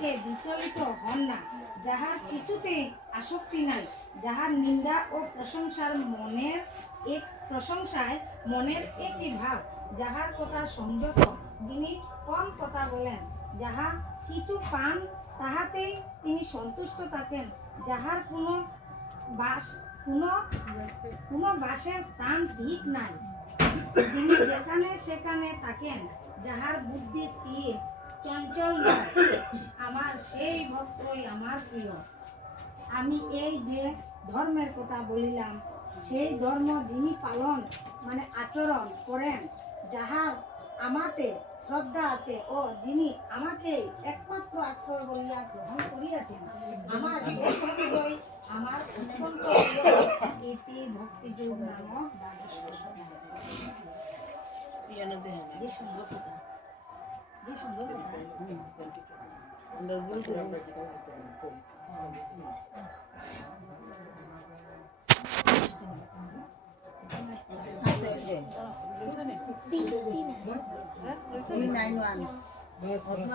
হইতে বিচলিত হন না, যাহার কিছুতেই আসক্তি নাই, যাহার নিন্দা ও প্রশংসায় মনের একই ভাব, যাহার কথা সংযত, যিনি কম কথা বলেন, যাহা কিছু পান তাহাতেই তিনি সন্তুষ্ট থাকেন, যাহার কোনো বাসের স্থান ঠিক নাই, যিনি যেখানে সেখানে থাকেন, যাহার বুদ্ধি স্থির, চঞ্চল নয়, আমার সেই ভক্তই আমার প্রিয়। আমি এই যে ধর্মের কথা বলিলাম, সেই ধর্ম যিনি পালন আচরণ করেন, যাহার আমাতে শ্রদ্ধা আছে ও যিনি আমাকে একমাত্র আশ্রয় বলিয়া গ্রহণ করিয়াছেন, আমার সেই ভক্তই আমার অত্যন্ত প্রিয়। ইতি ভক্তিযোগ নাম দ্বাদশ। যে সুন্দর কথা, যে সুন্দর কথা। C91